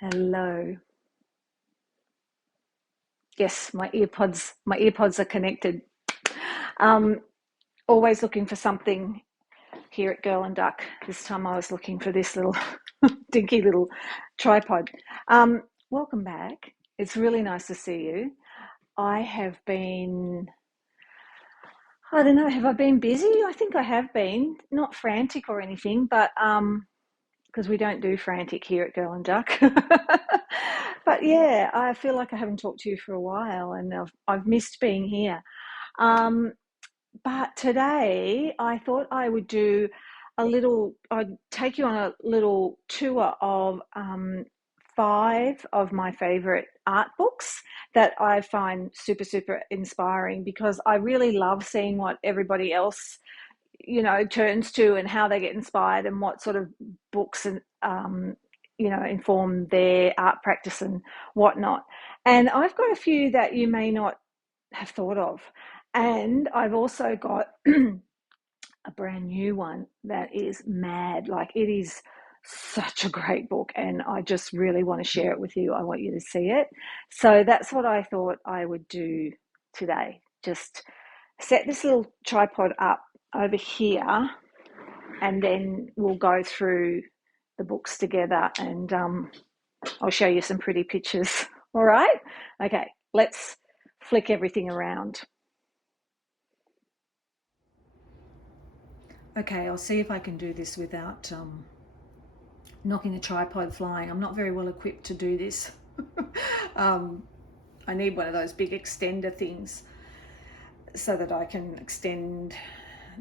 Hello. Yes, my earpods are connected. Um, Always looking for something here at Girl and Duck. This time I was looking for this little dinky little tripod. Welcome back. It's really nice to see you. I have been, I don't know, have I been busy? I think I have been, not frantic or anything, but because we don't do frantic here at Girl and Duck. But yeah, I feel like I haven't talked to you for a while, and I've missed being here. Um, but today I thought I would do I'd take you on a little tour of five of my favorite art books that I find super, super inspiring because I really love seeing what everybody else, turns to and how they get inspired and what sort of books and, inform their art practice and whatnot. And I've got a few that you may not have thought of. And I've also got a brand new one that is mad. Like, it is such a great book, and I just really want to share it with you. I want you to see it. So that's what I thought I would do today. Just set this little tripod up over here, and then we'll go through the books together, and I'll show you some pretty pictures. All right? Okay, let's flick everything around. Okay, I'll see if I can do this without knocking the tripod flying. I'm not very well equipped to do this. um, I need one of those big extender things so that I can extend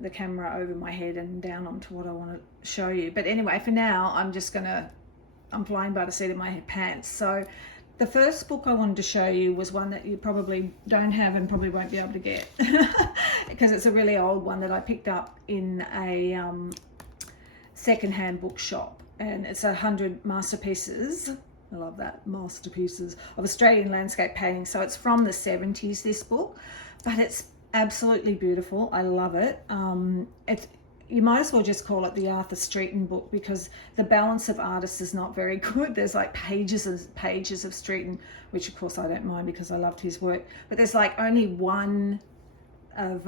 the camera over my head and down onto what I want to show you. But anyway, for now, I'm flying by the seat of my pants. So the first book I wanted to show you was one that you probably don't have and probably won't be able to get because it's a really old one that I picked up in a secondhand bookshop, and it's 100 masterpieces. I love that, masterpieces of Australian landscape painting. So it's from the 70s, this book, but it's absolutely beautiful. I love it. You might as well just call it the Arthur Streeton book because the balance of artists is not very good. There's like pages and pages of Streeton, which of course I don't mind because I loved his work, but there's like only one of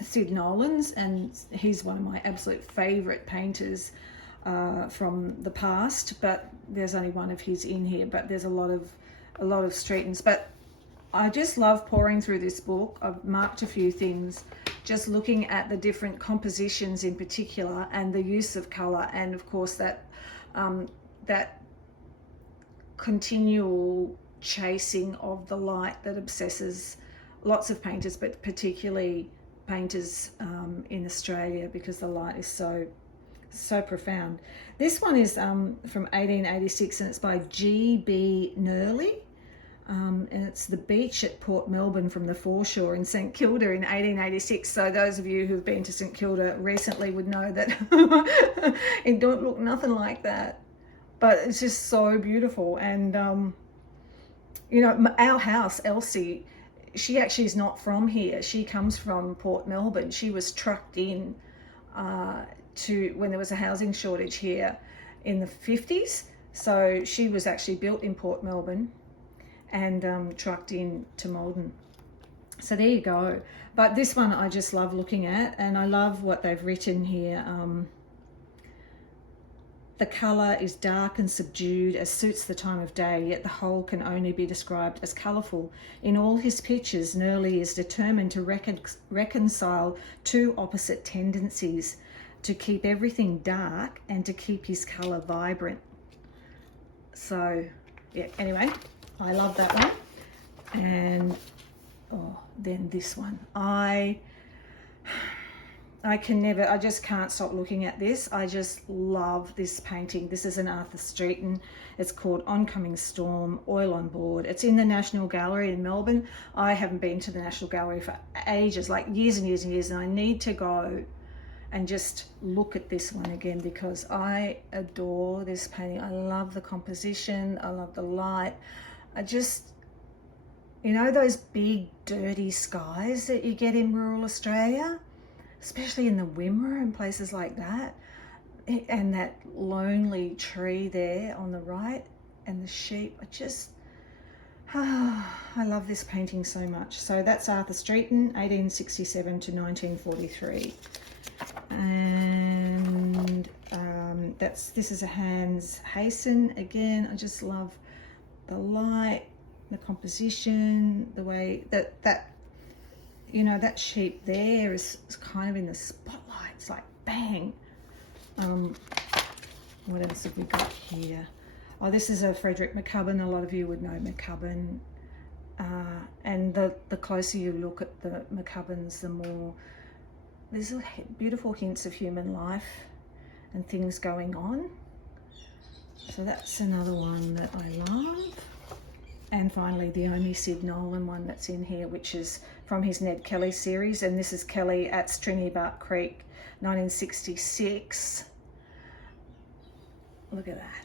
Sid Nolan's, and he's one of my absolute favourite painters from the past. But there's only one of his in here. But there's a lot of Streetons. But I just love pouring through this book. I've marked a few things, just looking at the different compositions in particular, and the use of colour, and of course that continual chasing of the light that obsesses lots of painters, but particularly painters in Australia, because the light is so profound. This one is from 1886, and it's by G.B. Nerley. And it's the beach at Port Melbourne from the foreshore in St Kilda in 1886. So those of you who've been to St Kilda recently would know that it don't look nothing like that, but it's just so beautiful. And our house, Elsie, she actually is not from here. She comes from Port Melbourne. She was trucked in to when there was a housing shortage here in the 50s. So she was actually built in Port Melbourne and trucked in to Malden. So there you go. But this one I just love looking at, and I love what they've written here. The colour is dark and subdued as suits the time of day, yet the whole can only be described as colourful. In all his pictures, Nerley is determined to reconcile two opposite tendencies, to keep everything dark and to keep his colour vibrant. So, yeah, anyway, I love that one. And, then this one. I just can't stop looking at this. I just love this painting. This is an Arthur Streeton. It's called Oncoming Storm, Oil on Board. It's in the National Gallery in Melbourne. I haven't been to the National Gallery for ages, like years and years and years, and I need to go and just look at this one again because I adore this painting. I love the composition. I love the light. I just, those big dirty skies that you get in rural Australia, especially in the Wimmera and places like that, and that lonely tree there on the right, and the sheep. I love this painting so much. So that's Arthur Streeton, 1867 to 1943. And this is a Hans Hassen. Again, I just love the light, the composition, the way that you know, that sheep there is kind of in the spotlight. It's like bang. What else have we got here? Oh, this is a Frederick McCubbin. A lot of you would know McCubbin. And the closer you look at the McCubbins, the more there's beautiful hints of human life and things going on. So that's another one that I love. And finally, the only Sid Nolan one that's in here, which is from his Ned Kelly series. And this is Kelly at Stringy Bark Creek, 1966. Look at that.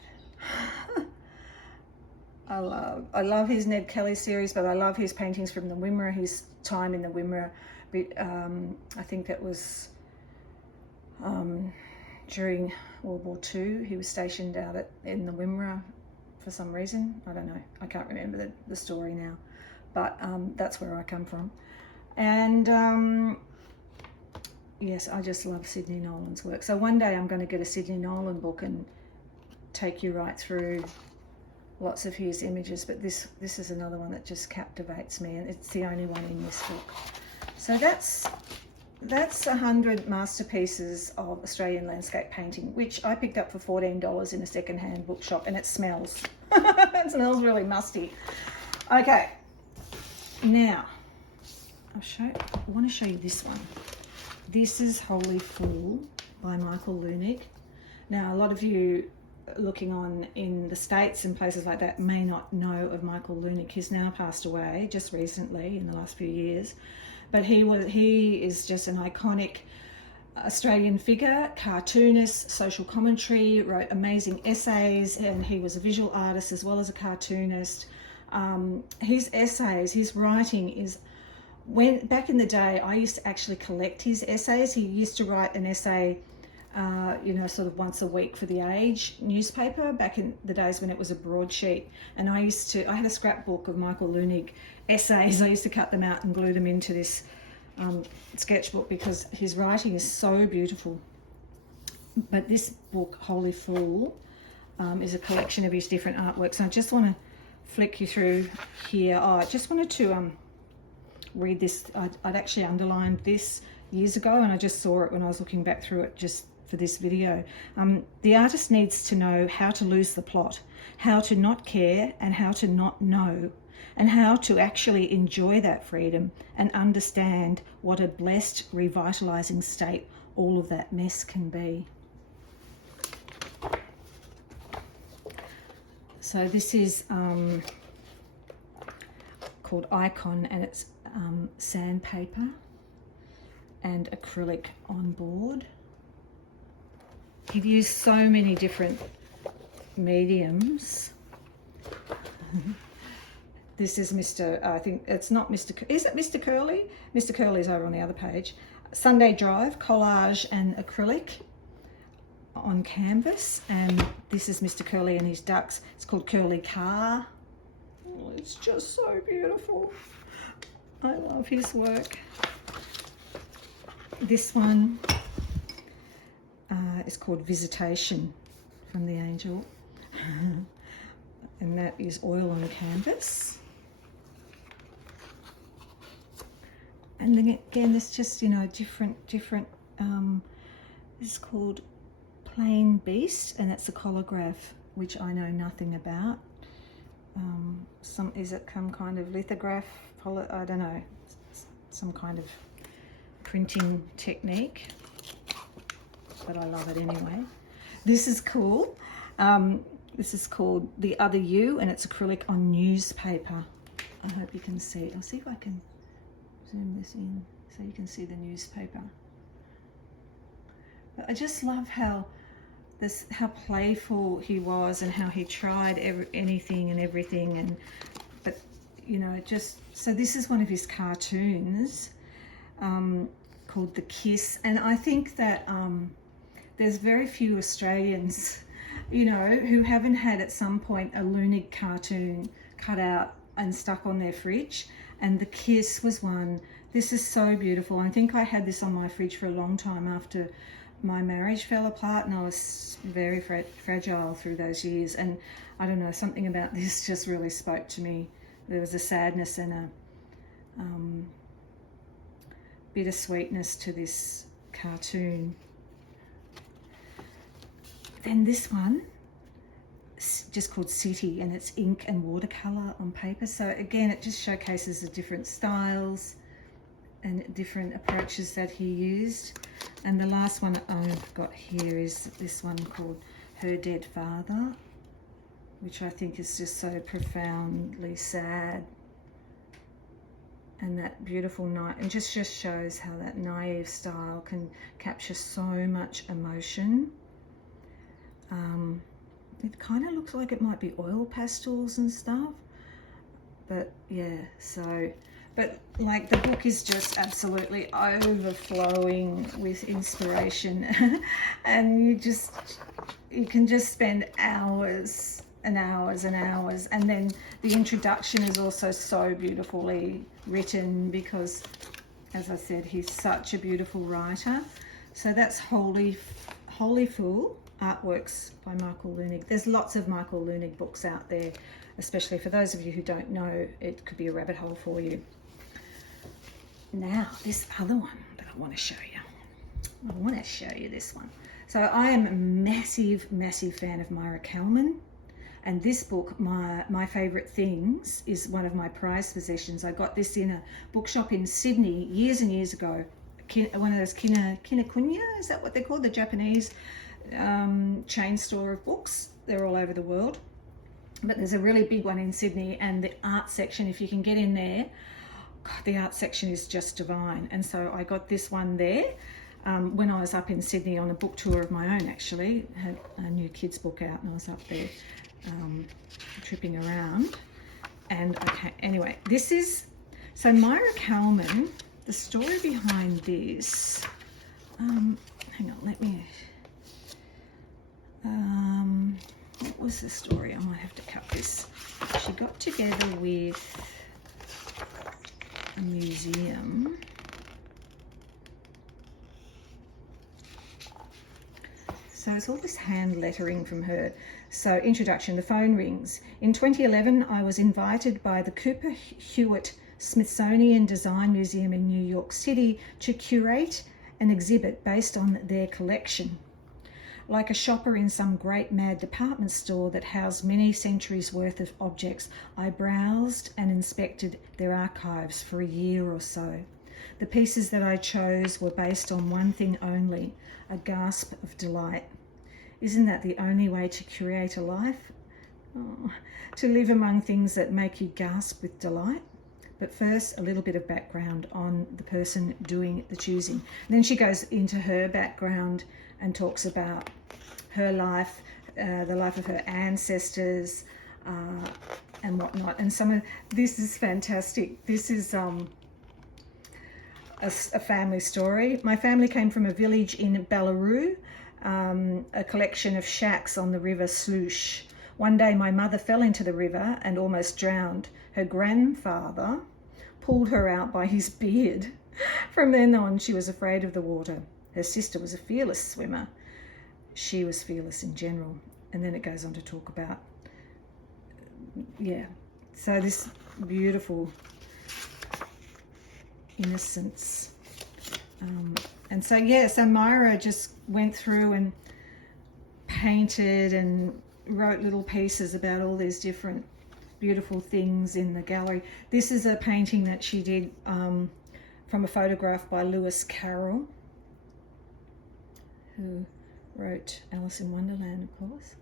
I love his Ned Kelly series, but I love his paintings from the Wimmera, his time in the Wimmera. I think that was during World War II. He was stationed out in the Wimmera for some reason. I don't know. I can't remember the story now. But that's where I come from. And yes, I just love Sidney Nolan's work. So one day I'm going to get a Sidney Nolan book and take you right through lots of his images, but this is another one that just captivates me, and it's the only one in this book. So that's 100 masterpieces of Australian landscape painting, which I picked up for $14 in a second-hand bookshop, and it smells. It smells really musty. Okay, now I want to show you this one. This is Holy Fool by Michael Leunig. Now, a lot of you looking on in the States and places like that may not know of Michael Leunig. He's now passed away just recently in the last few years, but he is just an iconic Australian figure, cartoonist, social commentary, wrote amazing essays, and he was a visual artist as well as a cartoonist. His essays, his writing is, back in the day, I used to actually collect his essays. He used to write an essay sort of once a week for The Age newspaper back in the days when it was a broadsheet. And I had a scrapbook of Michael Leunig essays. I used to cut them out and glue them into this sketchbook because his writing is so beautiful. But this book, Holy Fool, is a collection of his different artworks. And I just want to flick you through here. Oh, I just wanted to read this. I'd actually underlined this years ago, and I just saw it when I was looking back through it just for this video. The artist needs to know how to lose the plot, how to not care and how to not know, and how to actually enjoy that freedom and understand what a blessed, revitalizing state all of that mess can be. So this is called Icon, and it's sandpaper and acrylic on board. He'd used so many different mediums. This is I think it's not Mr. Is it Mr. Curly? Mr. Curly's over on the other page. Sunday Drive, collage and acrylic on canvas. And this is Mr. Curly and his ducks. It's called Curly Car. Oh, it's just so beautiful. I love his work. This one is called Visitation from the Angel. And that is oil on canvas. And then again, there's just, different, this is called Plain Beast, and that's a colograph, which I know nothing about. Is it some kind of lithograph? I don't know, some kind of printing technique, but I love it anyway. This is cool. This is called The Other You, and it's acrylic on newspaper. I hope you can see. I'll see if I can zoom this in so you can see the newspaper. But I just love how playful he was and how he tried anything and everything. But so this is one of his cartoons called The Kiss, and I think that there's very few Australians you know, who haven't had at some point a Leunig cartoon cut out and stuck on their fridge. And the Kiss was one. This is so beautiful. I think I had this on my fridge for a long time after my marriage fell apart, and I was very fragile through those years. And I don't know, something about this just really spoke to me. There was a sadness and a bittersweetness to this cartoon. Then this one, just called City, and it's ink and watercolor on paper. So again, it just showcases the different styles and different approaches that he used. And the last one I've got here is this one called Her Dead Father, which I think is just so profoundly sad. And that beautiful night, and just shows how that naive style can capture so much emotion. It kind of looks like it might be oil pastels and stuff, but yeah, so, but like the book is just absolutely overflowing with inspiration and you can just spend hours and hours and hours. And then the introduction is also so beautifully written because, as I said, he's such a beautiful writer. So that's Holy Fool, Artworks by Michael Leunig. There's lots of Michael Leunig books out there, especially for those of you who don't know, it could be a rabbit hole for you. Now, this other one that I want to show you. I want to show you this one. So I am a massive, massive fan of Myra Kalman. And this book, My Favourite Things, is one of my prized possessions. I got this in a bookshop in Sydney years and years ago. One of those Kinokuniya, is that what they're called? The Japanese chain store of books. They're all over the world. But there's a really big one in Sydney, and the art section, if you can get in there, God, the art section is just divine. And so I got this one there when I was up in Sydney on a book tour of my own, actually. I had a new kids book out and I was up there tripping around. And okay, anyway, this is, so Myra Kalman, the story behind this, hang on, let me, what was the story? I might have to cut this. She got together with a museum. So it's all this hand lettering from her. So introduction, the phone rings. In 2011, I was invited by the Cooper Hewitt Smithsonian Design Museum in New York City to curate an exhibit based on their collection. Like a shopper in some great mad department store that housed many centuries worth of objects, I browsed and inspected their archives for a year or so. The pieces that I chose were based on one thing only, a gasp of delight. Isn't that the only way to create a life? Oh, to live among things that make you gasp with delight? But first, a little bit of background on the person doing the choosing. And then she goes into her background and talks about her life, the life of her ancestors, and whatnot. And some of this is fantastic. This is a family story. My family came from a village in Ballaroo, a collection of shacks on the river Sloosh. One day my mother fell into the river and almost drowned. Her grandfather pulled her out by his beard. From then on, she was afraid of the water. Her sister was a fearless swimmer. She was fearless in general. And then it goes on to talk about, yeah, so this beautiful innocence. And so, yeah, so Myra just went through and painted and wrote little pieces about all these different beautiful things in the gallery. This is a painting that she did from a photograph by Lewis Carroll, who wrote Alice in Wonderland, of course.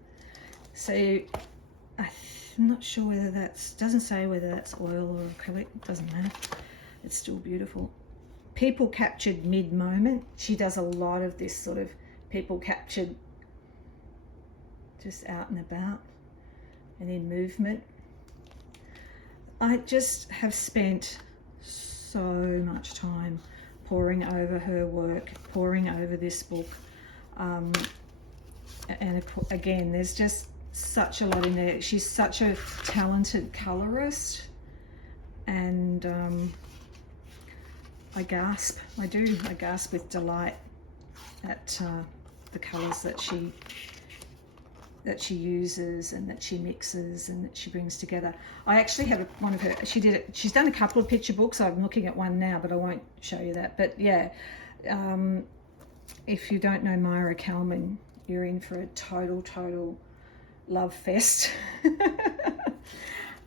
So I'm not sure whether that's, doesn't say whether that's oil or acrylic, it doesn't matter. It's still beautiful. People captured mid-moment. She does a lot of this sort of people captured just out and about and in movement. I just have spent so much time poring over her work, poring over this book. And again, there's just such a lot in there. She's such a talented colorist, and I gasp. I gasp with delight at the colors that she uses and that she mixes and that she brings together. I actually have one of her, she's done a couple of picture books. I'm looking at one now, but I won't show you that. But yeah, if you don't know Myra Kalman, you're in for a total love fest.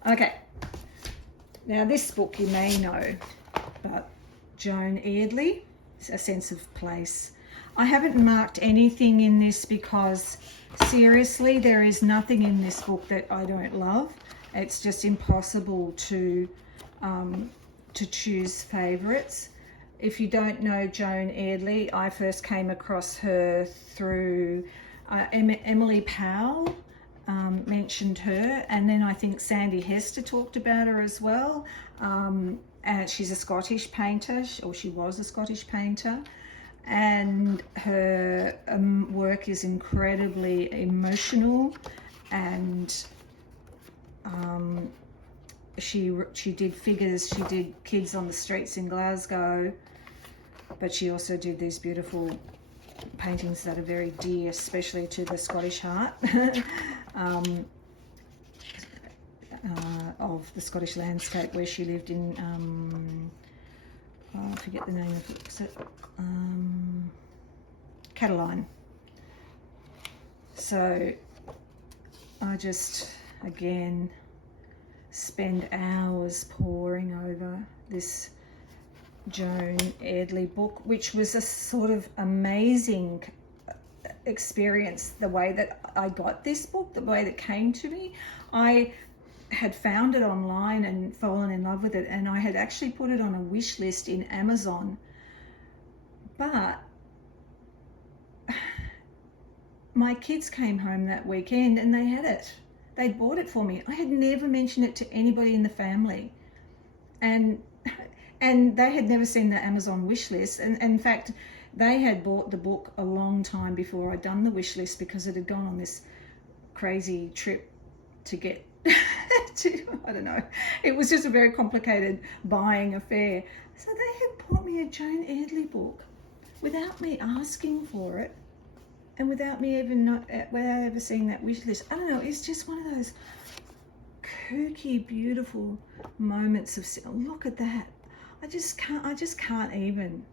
Okay, now this book you may know, but Joan Eardley, A Sense of Place. I haven't marked anything in this because seriously, there is nothing in this book that I don't love. It's just impossible to choose favorites. If you don't know Joan Eardley, I first came across her through Emily Powell mentioned her, and then I think Sandy Hester talked about her as well. And she's a Scottish painter, or she was a Scottish painter, and her work is incredibly emotional, and she did figures, she did kids on the streets in Glasgow, but she also did these beautiful paintings that are very dear, especially to the Scottish heart, of the Scottish landscape where she lived in, I forget the name of it, was it Cataline. So I just, again, spend hours poring over this Joan Eardley book, which was a sort of amazing experience, the way that I got this book, the way that came to me. I had found it online and fallen in love with it, and I had actually put it on a wish list in Amazon, but my kids came home that weekend and they had it. They bought it for me. I had never mentioned it to anybody in the family, and they had never seen the Amazon wish list, and in fact they had bought the book a long time before I'd done the wish list, because it had gone on this crazy trip to get to, I don't know, it was just a very complicated buying affair. So they had bought me a Joan Eardley book without me asking for it, and without me without ever seeing that wish list. I don't know, it's just one of those kooky, beautiful moments of, look at that. I just can't even.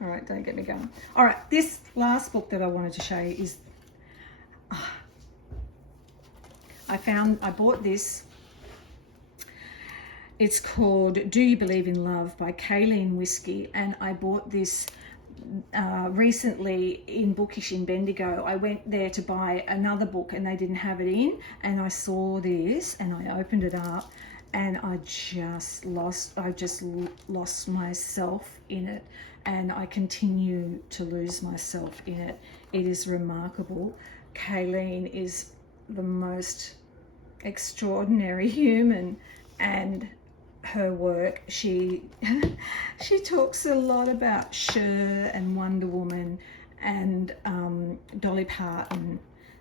All right, don't get me going. All right, this last book that I wanted to show you is, I bought this. It's called Do You Believe in Love by Kayleen Whiskey, and I bought this recently in Bookish in Bendigo. I went there to buy another book and they didn't have it in, and I saw this and I opened it up, and I just lost myself in it, and I continue to lose myself in it. It is remarkable. Kayleen is the most extraordinary human, and her work, she talks a lot about Cher and Wonder Woman and Dolly Parton.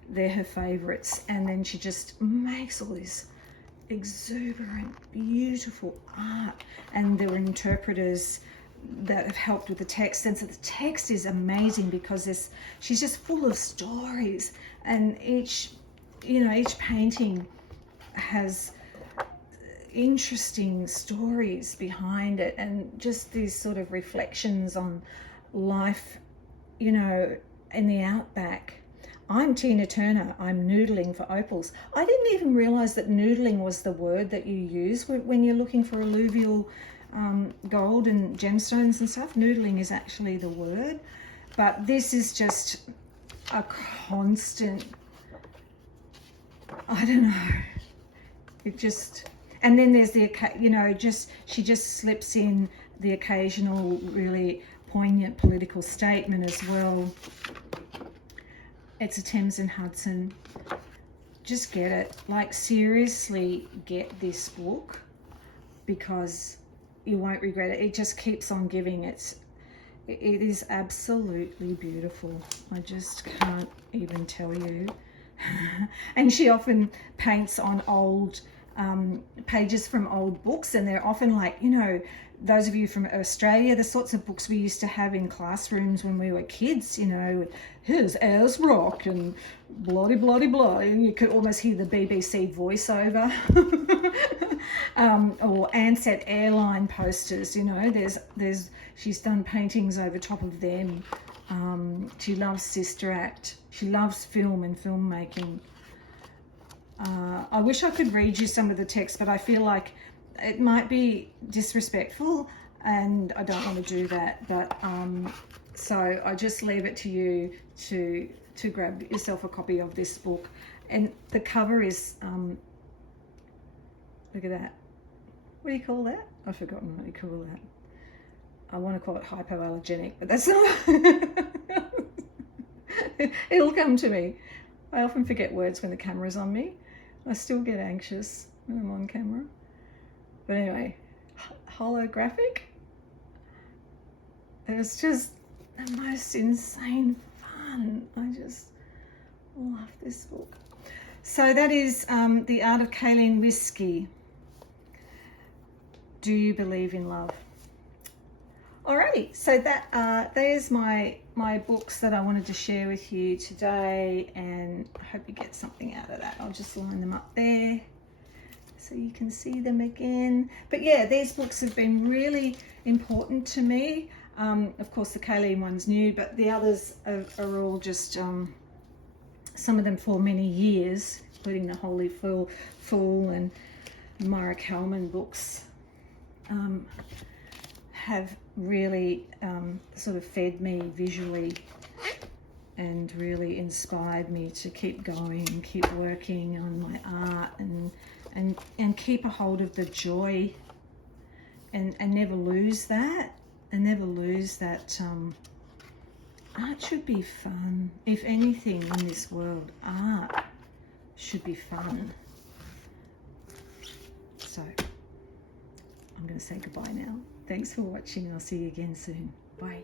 They're her favorites, and then she just makes all this exuberant, beautiful art, and there are interpreters that have helped with the text, and so the text is amazing because she's just full of stories, and each painting has interesting stories behind it, and just these sort of reflections on life, in the outback. I'm Tina Turner. I'm noodling for opals. I didn't even realize that noodling was the word that you use when you're looking for alluvial gold and gemstones and stuff. Noodling is actually the word. But this is just a constant, I don't know, it just, and then there's she just slips in the occasional really poignant political statement as well. It's a Thames and Hudson. Just get it. Like, seriously, get this book, because you won't regret it. It just keeps on giving. It is absolutely beautiful. I just can't even tell you. And she often paints on old pages from old books, and they're often like, you know, those of you from Australia, the sorts of books we used to have in classrooms when we were kids, you know, here's Ayers Rock and bloody bloody blah, and you could almost hear the BBC voiceover. Or Ansett Airline posters, you know, she's done paintings over top of them. She loves Sister Act. She loves film and filmmaking. I wish I could read you some of the text, but I feel like it might be disrespectful, and I don't want to do that. But so I just leave it to you to grab yourself a copy of this book. And the cover is look at that. What do you call that? I've forgotten what you call that. I want to call it hypoallergenic, but that's not. It'll come to me. I often forget words when the camera's on me. I still get anxious when I'm on camera. But anyway, holographic. It was just the most insane fun. I just love this book. So that is The Art of Kaylene Whiskey. Do you believe in love? Alrighty, so there's my books that I wanted to share with you today, and I hope you get something out of that. I'll just line them up there so you can see them again. But yeah, these books have been really important to me. Of course, the Kaylene one's new, but the others are all just some of them for many years, including the Holy Fool and Myra Kalman books. Have really sort of fed me visually and really inspired me to keep going and keep working on my art and keep a hold of the joy and never lose that, art should be fun. If anything in this world, art should be fun. So I'm going to say goodbye now. Thanks for watching. I'll see you again soon. Bye.